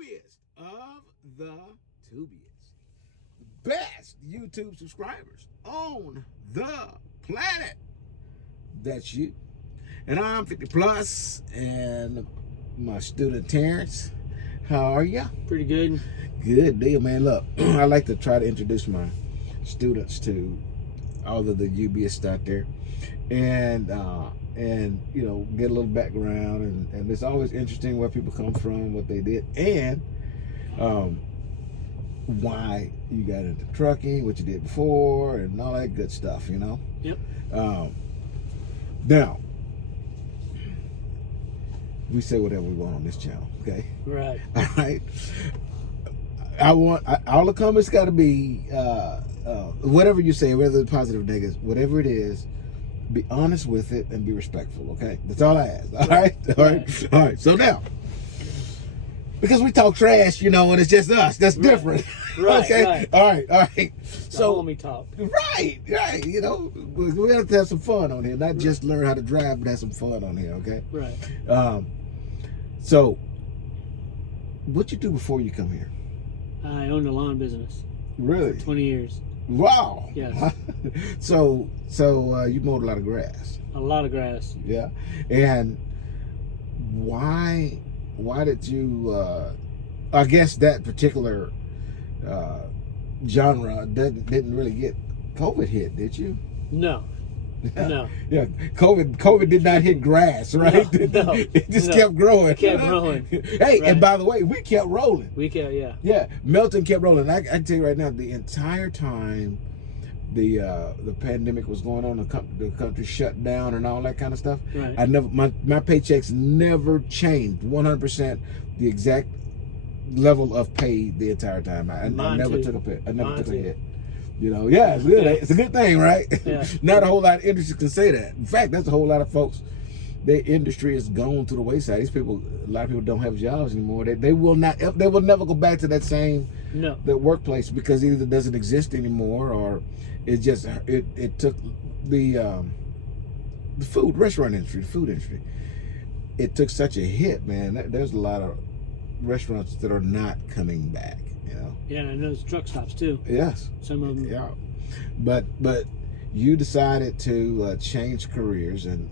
tubiest of the tubiest. Best YouTube subscribers on the planet. That's you. And I'm 50 plus, and my student Terrence. How are ya? Pretty good. Good deal, man. Look, I like to try to introduce my students to all of the UBists out there, and you know, get a little background, and it's always interesting where people come from, what they did, and why you got into trucking, what you did before, and all that good stuff, you know. Yep. Now, we say whatever we want on this channel, okay? Right. All right. All the comments got to be whatever you say, whether it's positive or negative, whatever it is, be honest with it and be respectful, okay? That's all I ask. All right? All right. All right. So now, because we talk trash, you know, and it's just us, that's different. Right. Okay? Right. All right. All right. So, me talk. Right. Right. You know, we have to have some fun on here, not just learn how to drive, but have some fun on here, okay? Right. So, what you do before you come here? I owned a lawn business. Really? For 20 years. Wow. Yes. So you mowed a lot of grass. A lot of grass. Yeah. And why did you? I guess that particular genre didn't really get COVID hit, did you? No. Yeah. No. Yeah. COVID did not hit grass, right? No. It just kept growing. It kept growing. Hey, Right. and by the way, we kept rolling. We kept, yeah. Yeah, Melton kept rolling. I can tell you right now, the entire time the pandemic was going on, the country shut down and all that kind of stuff. Right. I never, my paychecks never changed 100% the exact level of pay the entire time. I never took a pay. I never took a hit. You know, yeah, it's good. Yeah. It's a good thing, right? Yeah. Not a whole lot of industries can say that. In fact, that's a whole lot of folks. Their industry is gone to the wayside. These people, a lot of people don't have jobs anymore. They will never go back to that same that workplace, because either it doesn't exist anymore, or it just it took the food industry. It took such a hit, man. There's a lot of restaurants that are not coming back. You know. Yeah, and I know there's truck stops too. Yes. Some of them. Yeah. But you decided to change careers and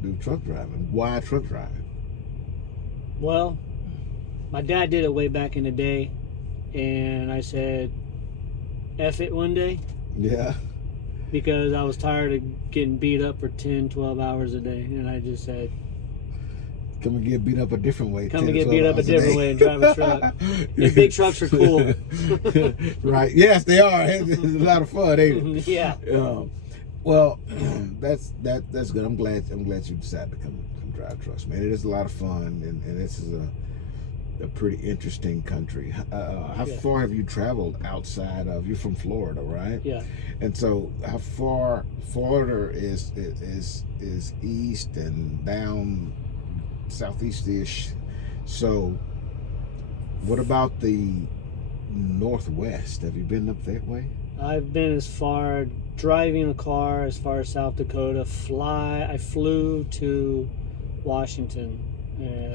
do truck driving. Why truck driving? Well, my dad did it way back in the day, and I said, F it one day. Yeah. Because I was tired of getting beat up for 10, 12 hours a day, and I just said, come and get beat up a different way. Come and get beat up a different way and drive a truck. And big trucks are cool. Right. Yes, they are. It's a lot of fun, ain't it? Yeah. Well, that's good. I'm glad you decided to come drive trucks, man. It is a lot of fun, and this is a pretty interesting country. How far have you traveled outside of? You're from Florida, right? Yeah. And so, how far? Florida is east and down southeast-ish. So, what about the northwest? Have you been up that way? I've been as far, driving a car as far as South Dakota. I flew to Washington,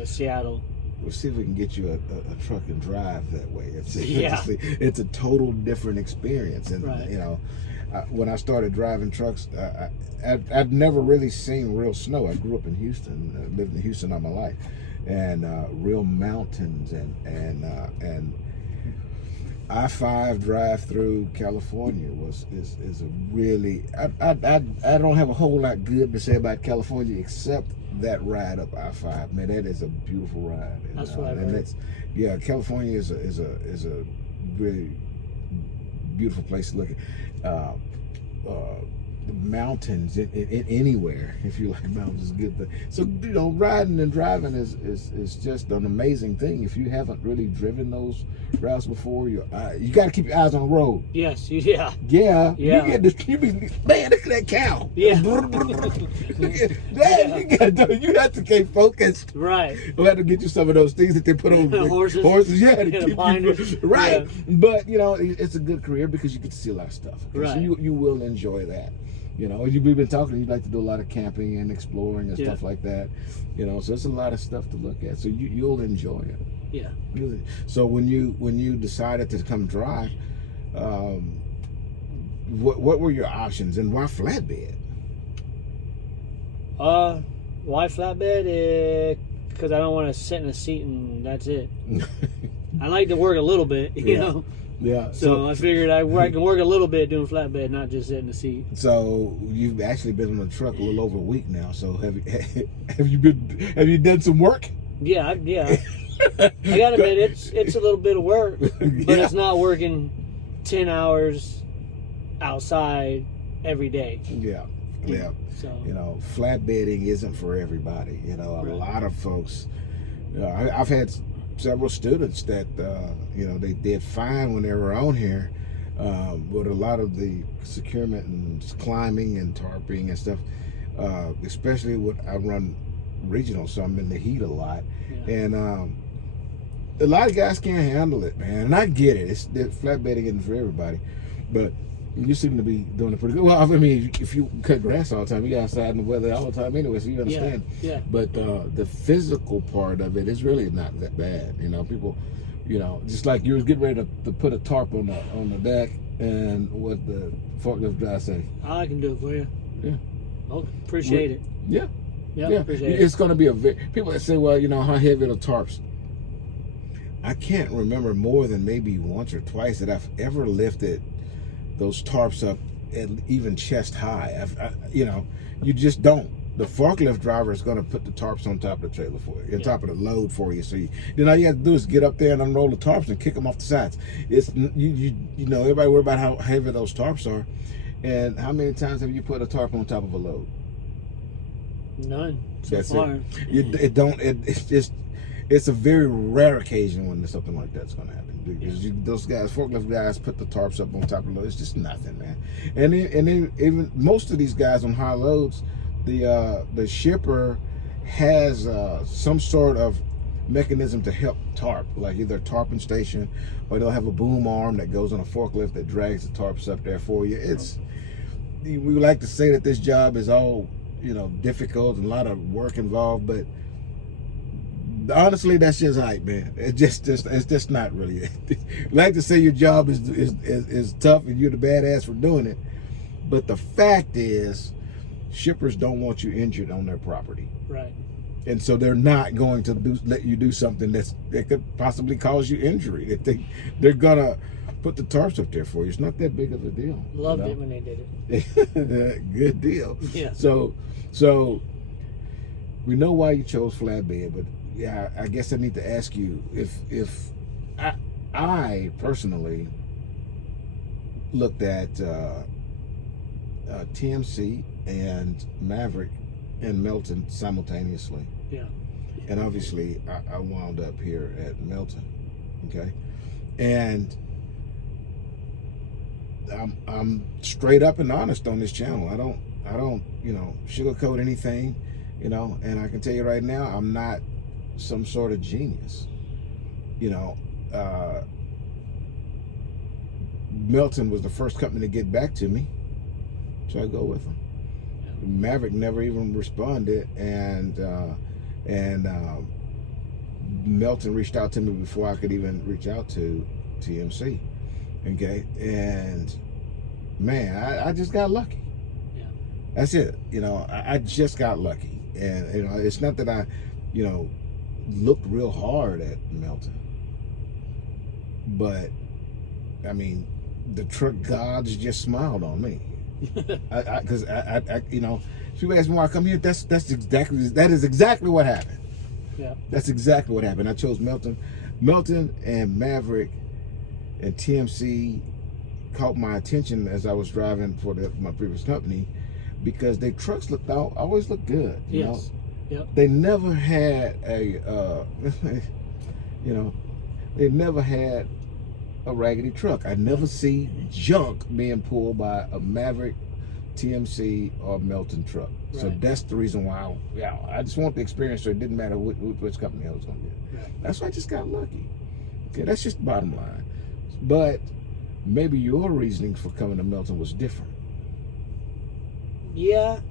Seattle. We'll see if we can get you a truck and drive that way. Yeah. It's a total different experience. And, right. you know, when I started driving trucks, I'd never really seen real snow. I grew up in Houston, lived in Houston all my life, and real mountains and I-5 drive through California is a really I don't have a whole lot good to say about California except that ride up I-5. Man, that is a beautiful ride. That's what I heard. Yeah, California is a really beautiful place to look at. The mountains in anywhere, if you like mountains, is good. So, you know, riding and driving is just an amazing thing. If you haven't really driven those routes before, you got to keep your eyes on the road. Yes, yeah. Yeah. Yeah. You man, look at that cow. Yeah. You have to get focused. Right. We'll have to get you some of those things that they put on horses. Yeah, to keep you, right. Yeah. But you know, it's a good career because you get to see a lot of stuff. Okay? Right. So you will enjoy that. You know, we've been talking, you'd like to do a lot of camping and exploring and stuff like that. You know, so it's a lot of stuff to look at. So you'll enjoy it. Yeah. So when you decided to come drive, what were your options and why flatbed? Why flatbed? Because I don't want to sit in a seat and that's it. I like to work a little bit, you know. Yeah. So I figured I can work a little bit doing flatbed, not just sit in the seat. So you've actually been on the truck a little over a week now. So have you done some work? Yeah. I gotta admit it's a little bit of work, but it's not working 10 hours outside every day. Yeah. So you know, flatbedding isn't for everybody. You know, a lot of folks. I've had several students that you know, they did fine when they were on here, but a lot of the securement and climbing and tarping and stuff, especially I run regional, so I'm in the heat a lot, and a lot of guys can't handle it, man. And I get it. Flatbedding isn't for everybody, but you seem to be doing it pretty good. Well, I mean, if you cut grass all the time, you get outside in the weather all the time anyway, so you understand. Yeah. But the physical part of it is really not that bad. You know, people, you know, just like you was getting ready to put a tarp on the deck, and what the forklift guy say? I can do it for you. Yeah. Oh, appreciate it. Yeah. Appreciate it. It's going to be people that say, well, you know, how heavy are the tarps? I can't remember more than maybe once or twice that I've ever lifted those tarps up at even chest high. You know, you just don't. The forklift driver is going to put the tarps on top of the trailer for you, on top of the load for you. So then all you have to do is get up there and unroll the tarps and kick them off the sides. It's you know, everybody worry about how heavy those tarps are, and how many times have you put a tarp on top of a load? None so far. It's a very rare occasion when something like that's going to happen. Because those guys, forklift guys, put the tarps up on top of the load. It's just nothing, man. And then even most of these guys on high loads, the shipper has some sort of mechanism to help tarp, like either a tarping station, or they'll have a boom arm that goes on a forklift that drags the tarps up there for you. We like to say that this job is all, you know, difficult and a lot of work involved, but honestly, that's just hype, man. It's just not really. Like to say your job is tough and you're the badass for doing it, but the fact is, shippers don't want you injured on their property. Right. And so they're not going to let you do something that could possibly cause you injury. They're gonna put the tarps up there for you. It's not that big of a deal. Loved it when they did it. Good deal. Yeah. So we know why you chose flatbed, but yeah, I guess I need to ask you if I personally looked at TMC and Maverick and Melton simultaneously. Yeah. And obviously I wound up here at Melton. Okay. And I'm straight up and honest on this channel. I don't, you know, sugarcoat anything, you know, and I can tell you right now, I'm not some sort of genius. You know, Melton was the first company to get back to me, so I go with them. Maverick never even responded, and Melton reached out to me before I could even reach out to TMC. Okay, and man, I just got lucky. Yeah, that's it. You know, I just got lucky, and you know, it's not that I, you know, looked real hard at Melton, but I mean, the truck gods just smiled on me. Because I you know, people ask me why I come here. That is exactly what happened. Yeah, that's exactly what happened. I chose Melton and Maverick and TMC caught my attention as I was driving for my previous company, because their trucks always looked good. You know? Yep. They never had a you know, they never had a raggedy truck. I never see junk being pulled by a Maverick, TMC, or Melton truck. Right. So that's the reason why I just want the experience, so it didn't matter which company I was going to get. Right. That's why I just got lucky. Okay, that's just the bottom line. But maybe your reasoning for coming to Melton was different. Yeah,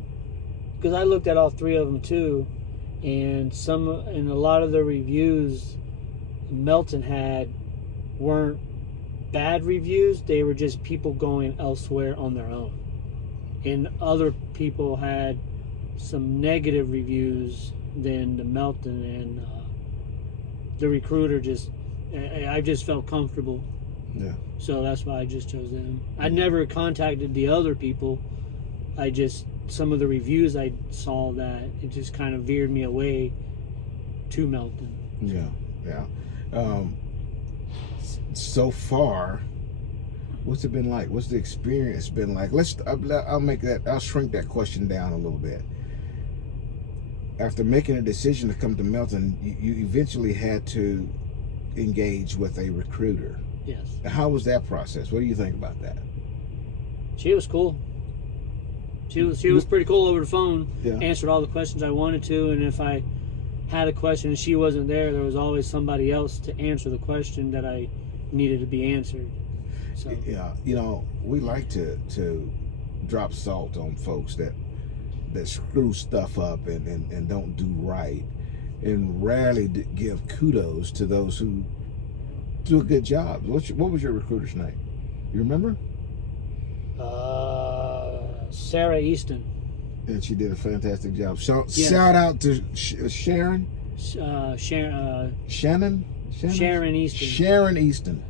because I looked at all three of them too, and a lot of the reviews Melton had weren't bad reviews. They were just people going elsewhere on their own. And other people had some negative reviews than the Melton, and the recruiter I just felt comfortable. Yeah. So that's why I just chose them. I never contacted the other people. Some of the reviews I saw, that it just kind of veered me away to Melton. Yeah. So far, what's it been like? What's the experience been like? I'll shrink that question down a little bit. After making a decision to come to Melton, you eventually had to engage with a recruiter. Yes. How was that process? What do you think about that? She was cool. She was pretty cool over the phone. Yeah. Answered all the questions I wanted to, and if I had a question and she wasn't there was always somebody else to answer the question that I needed to be answered. So yeah, we like to drop salt on folks that screw stuff up and don't do right, and rarely give kudos to those who do a good job. What was your recruiter's name? You remember? Sarah Easton. And she did a fantastic job. Yes. Shout out to Sharon. Shannon. Sharon Easton. Sharon Easton.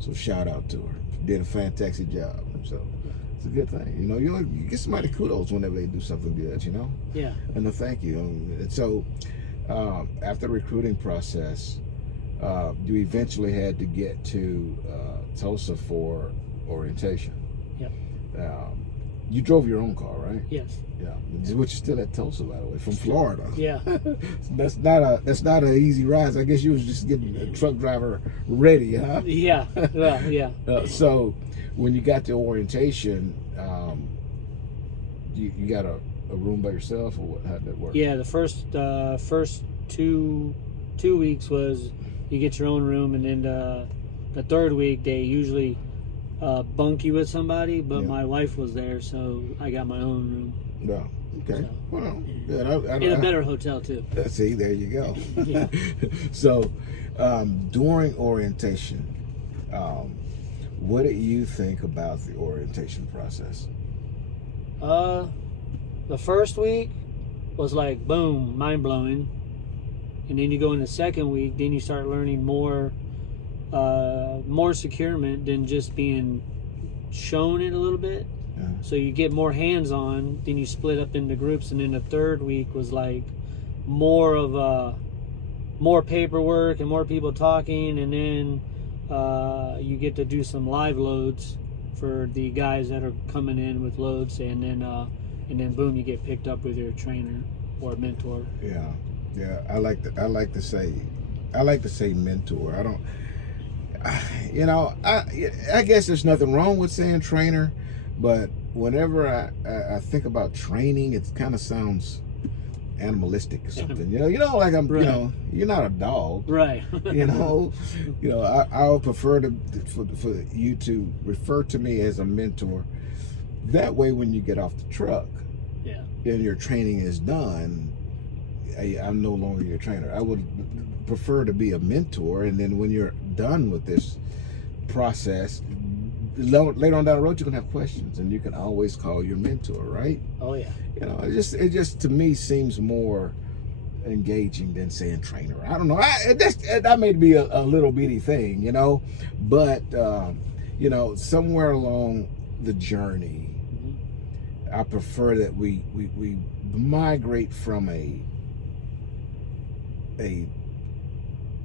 So shout out to her. She did a fantastic job. So it's a good thing. You get somebody kudos whenever they do something good. Yeah. And a thank you. And so after the recruiting process, you eventually had to get to Tulsa for orientation. Yep. You drove your own car, right? Yes. Yeah. Which is still at Tulsa, by the way, from Florida. Yeah. That's not an easy ride. I guess you was just getting a truck driver ready, huh? Yeah. Well, yeah. So when you got to orientation, you got a room by yourself, or what? How did that work? Yeah. The first two weeks was you get your own room, and then the third week they usually bunk you with somebody, but my wife was there, so I got my own room. No. Okay. So, well, good. in a better hotel too. See, there you go. Yeah. So, during orientation, what did you think about the orientation process? The first week was like boom, mind blowing, and then you go in the second week, then you start learning more securement than just being shown it a little bit. Yeah. So you get more hands-on, then you split up into groups, and then the third week was like more paperwork and more people talking, and then you get to do some live loads for the guys that are coming in with loads, and then boom, you get picked up with your trainer or mentor. Yeah. I like to say mentor. I guess there's nothing wrong with saying trainer, but whenever I think about training, it kind of sounds animalistic or something. Like I'm, right. You're not a dog, Right. I would prefer for you to refer to me as a mentor. That way, when you get off the truck, Yeah. and your training is done, I'm no longer your trainer. I would prefer to be a mentor, and then when you're done with this process, later on down the road, you can have questions, and you can always call your mentor, right? Oh yeah. It just to me seems more engaging than saying trainer. I don't know. That may be a little bitty thing, but somewhere along the journey, I prefer that we migrate from a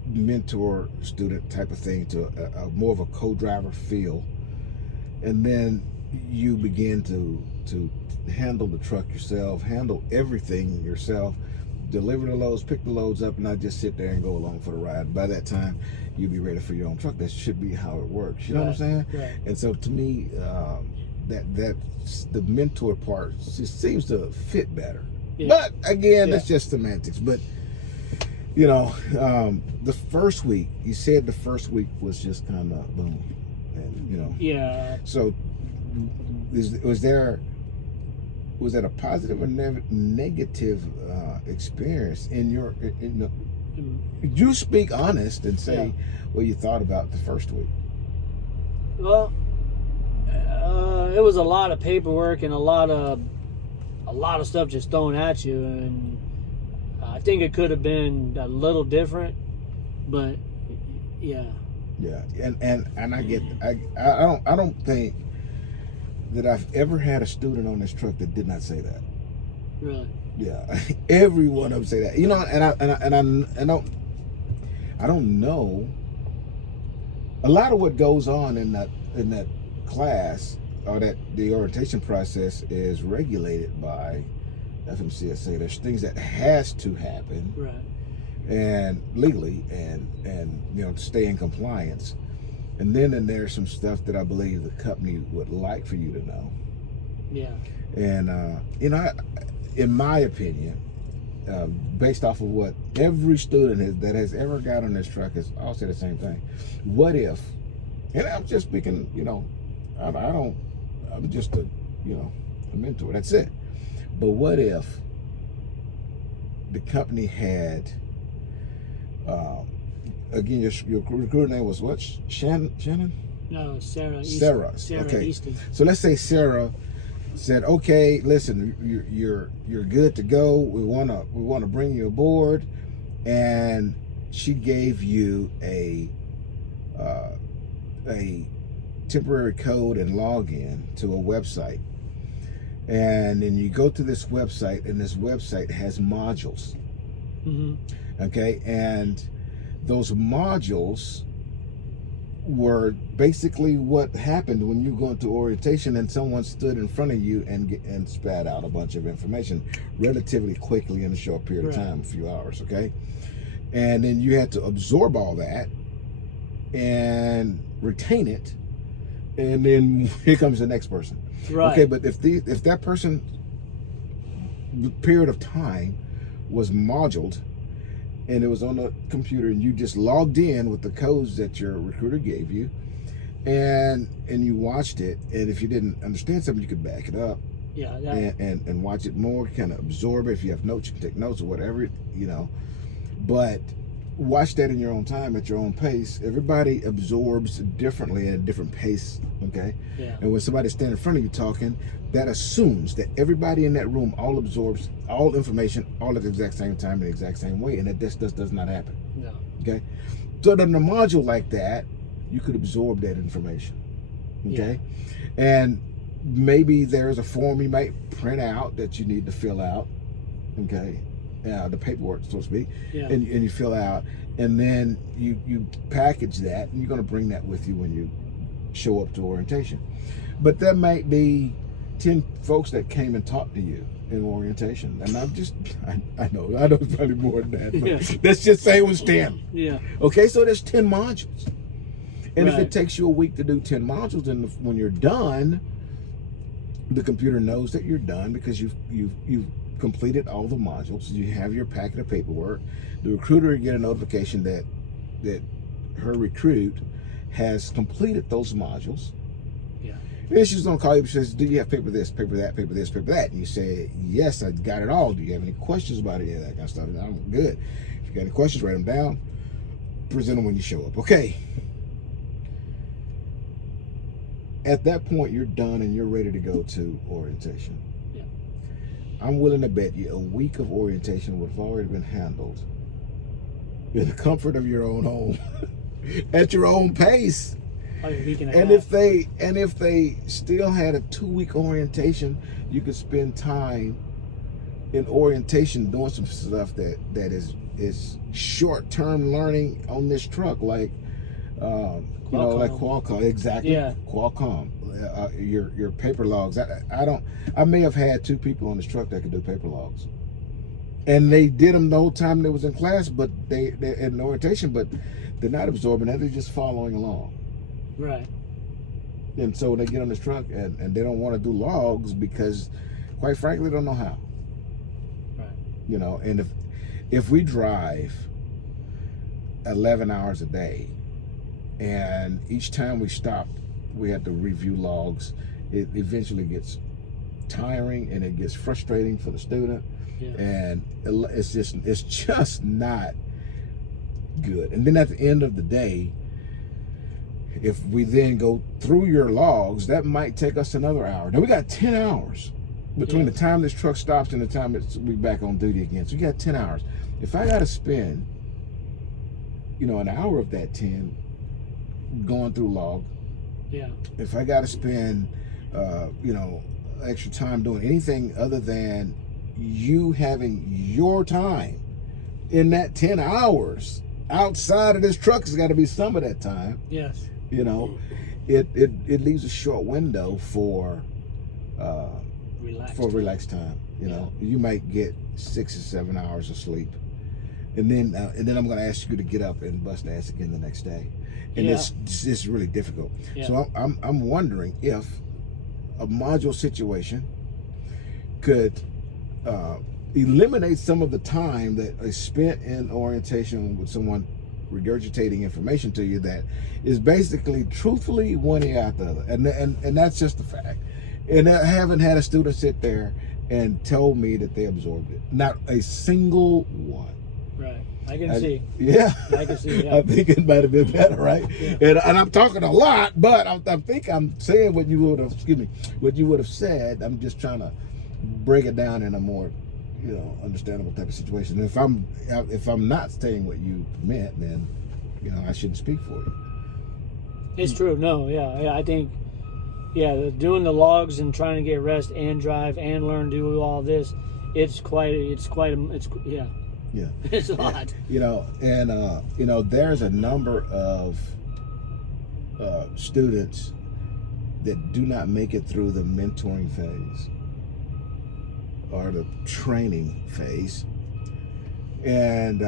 mentor student type of thing to a more of a co-driver feel, and then you begin to handle the truck yourself, handle everything yourself, deliver the loads, pick the loads up, and not just sit there and go along for the ride. By that time, you'll be ready for your own truck. That should be how it works. You know what I'm saying? Right. And so to me, that's the mentor part just seems to fit better. Yeah. But again, that's just semantics. But the first week, you said the first week was just kind of boom, and Yeah. So was that a positive or negative experience in You speak honest and say what you thought about the first week. Well, it was a lot of paperwork and a lot of stuff just thrown at you, and I think it could have been a little different, but yeah. Yeah, and I get I don't think that I've ever had a student on this truck that did not say that. Really? Yeah, every one of them say that. You know, I don't know. A lot of what goes on in that class or that the orientation process is regulated by FMCSA. There's things that has to happen, right, and legally, and you know, to stay in compliance. And then there's some stuff that I believe the company would like for you to know. Yeah. And you know, in my opinion, based off of what every student that has ever got on this truck has all said the same thing. What if, and I'm just speaking, you know, I'm just a, you know, a mentor, that's it. But what if the company had, again, your recruiter name was what? Shannon? No, Sarah. Sarah. Sarah Okay. Easton. So let's say Sarah said, "Okay, listen, you're good to go. We wanna bring you aboard," and she gave you a temporary code and login to a website, and then you go to this website, and this website has modules. Mm-hmm. Okay, and those modules were basically what happened when you go into orientation and someone stood in front of you and spat out a bunch of information relatively quickly in a short period of time, a few hours, okay? And then you had to absorb all that and retain it, and then here comes the next person. Right. Okay, but if that person, the period of time was moduled, and it was on the computer, and you just logged in with the codes that your recruiter gave you, and you watched it, and if you didn't understand something, you could back it up, and watch it more, kind of absorb it. If you have notes, you can take notes or whatever, you know, but watch that in your own time, at your own pace. Everybody absorbs differently at a different pace, okay? Yeah. And when somebody's standing in front of you talking, that assumes that everybody in that room all absorbs all information all at the exact same time in the exact same way, and that this does not happen. No. Okay? So in a module like that, you could absorb that information, okay? Yeah. And maybe there's a form you might print out that you need to fill out, okay? The paperwork, so to speak, and you fill out, and then you package that, and you're going to bring that with you when you show up to orientation. But there might be 10 folks that came and talked to you in orientation, and I know it's probably more than that, but let's just say it was 10. Yeah. Okay, so there's 10 modules, and if it takes you a week to do 10 modules, then when you're done, the computer knows that you're done because you've completed all the modules. You have your packet of paperwork. The recruiter will get a notification that her recruit has completed those modules. Yeah. Then she's gonna call you and says, "Do you have paper this, paper that, paper this, paper that?" And you say, "Yes, I got it all. Do you have any questions about any of that kind of stuff?" And I'm good. If you got any questions, write them down. Present them when you show up. Okay. At that point, you're done and you're ready to go to orientation. I'm willing to bet you a week of orientation would have already been handled in the comfort of your own home, at your own pace. And if they still had a 2-week orientation, you could spend time in orientation doing some stuff that is short-term learning on this truck, like you know, like Qualcomm, exactly. Yeah. Qualcomm. Your paper logs. I may have had 2 people on this truck that could do paper logs, and they did them the whole time they was in class, but they're in orientation, but they're not absorbing that, they're just following along. Right. And so they get on this truck and they don't want to do logs because, quite frankly, they don't know how. Right. You know, and if we drive 11 hours a day, and each time we stop, we have to review logs, it eventually gets tiring and it gets frustrating for the student. Yeah. And it's just not Good. And then at the end of the day, if we then go through your logs, that might take us another hour. Now we got 10 hours between the time this truck stops and the time we back on duty again. So we got 10 hours. If I got to spend, an hour of that 10 going through log, if I got to spend, extra time doing anything other than you having your time in that 10 hours outside of this truck, has got to be some of that time. Yes. It leaves a short window for relaxed time. You might get 6 or 7 hours of sleep, and then I'm going to ask you to get up and bust ass again the next day, and it's really difficult. So I'm wondering if a module situation could eliminate some of the time that is spent in orientation with someone regurgitating information to you that is basically truthfully one ear out the other, and that's just the fact. And I haven't had a student sit there and told me that they absorbed it. Not a single one. Right. I can see. Yeah. I can see. Yeah. I think it might have been better, right? Yeah. And I'm talking a lot, but I think I'm saying what you would have said. I'm just trying to break it down in a more understandable type of situation. And if I'm not saying what you meant, then I shouldn't speak for you. It's true. No, I think doing the logs and trying to get rest and drive and learn to do all this, it's a lot. There's a number of students that do not make it through the mentoring phase or the training phase, and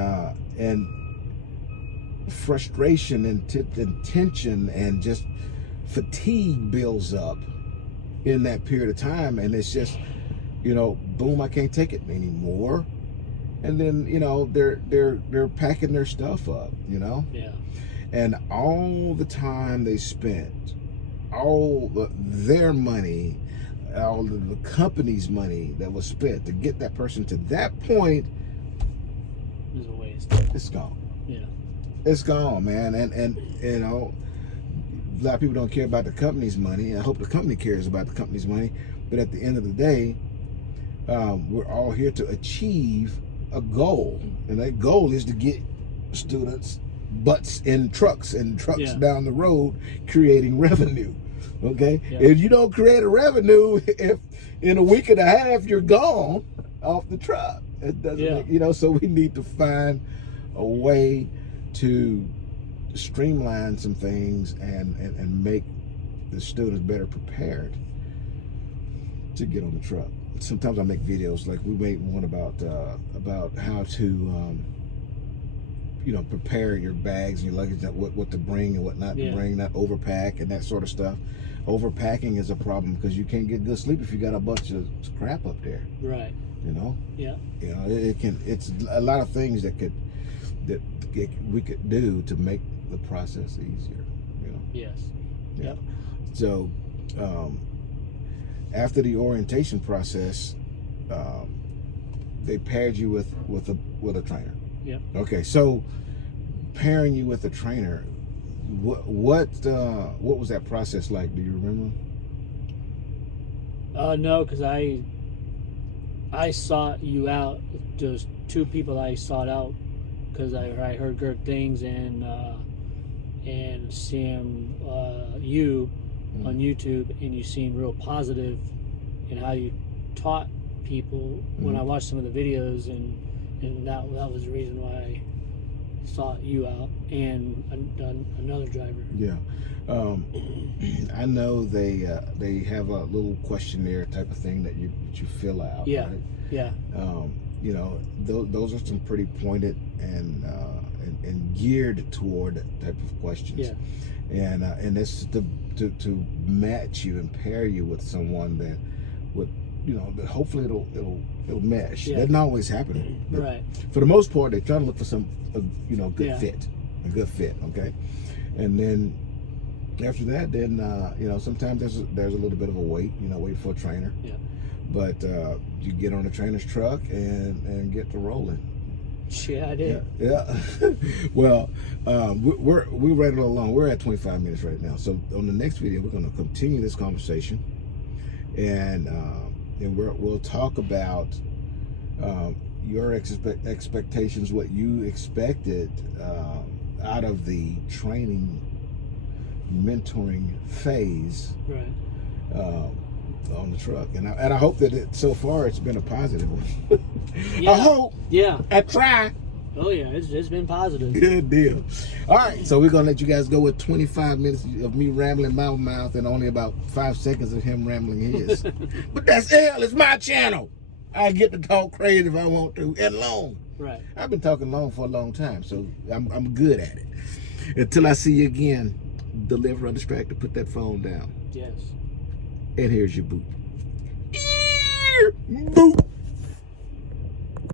frustration and tension and just fatigue builds up in that period of time, and it's just boom, I can't take it anymore. And then they're packing their stuff up, and all the time they spent, all their money, all the company's money that was spent to get that person to that point is a waste. It's gone. Yeah, it's gone, man. And a lot of people don't care about the company's money. I hope the company cares about the company's money, but at the end of the day, we're all here to achieve a goal, and that goal is to get students butts in trucks down the road, creating revenue. Okay, if you don't create a revenue, if in a week and a half you're gone off the truck, it doesn't make, so we need to find a way to streamline some things and make the students better prepared to get on the truck. Sometimes I make videos, like we made one about how to prepare your bags and your luggage, what to bring and what not to bring, not overpack and that sort of stuff. Overpacking is a problem because you can't get good sleep if you got a bunch of crap up there. Right. It's a lot of things that we could do to make the process easier. Yes. Yep. So after the orientation process, they paired you with a trainer. Yep. Okay, so pairing you with a trainer, what was that process like? Do you remember? No, because I sought you out. There's two people I sought out because I heard good things and seeing you on YouTube, and you seem real positive in how you taught people when I watched some of the videos, and that was the reason why I sought you out and another driver. Yeah. I know they have a little questionnaire type of thing that you fill out. Yeah. Right? Yeah. Those are some pretty pointed and geared toward that type of questions. Yeah. And it's to match you and pair you with someone that would, that hopefully it'll mesh. Yeah. Doesn't always happen. Right. For the most part, they try to look for some, good fit, a good fit. Okay. And then after that, then sometimes there's a little bit of a wait. Wait for a trainer. Yeah. But you get on the trainer's truck and get to rolling. Yeah, I did. Yeah. Well, we're running along. We're at 25 minutes right now. So on the next video, we're going to continue this conversation, and we'll talk about your expectations, what you expected out of the training, mentoring phase. Right. On the truck, and I hope that so far it's been a positive one. Yeah. I hope. Yeah. I try. Oh yeah, it's been positive. Good deal. All right, so we're gonna let you guys go with 25 minutes of me rambling my mouth and only about 5 seconds of him rambling his. But that's hell. It's my channel. I get to talk crazy if I want to, and long. Right. I've been talking long for a long time, so I'm good at it. Until I see you again, deliver undistracted. Put that phone down. Yes. And here's your boot. Boot.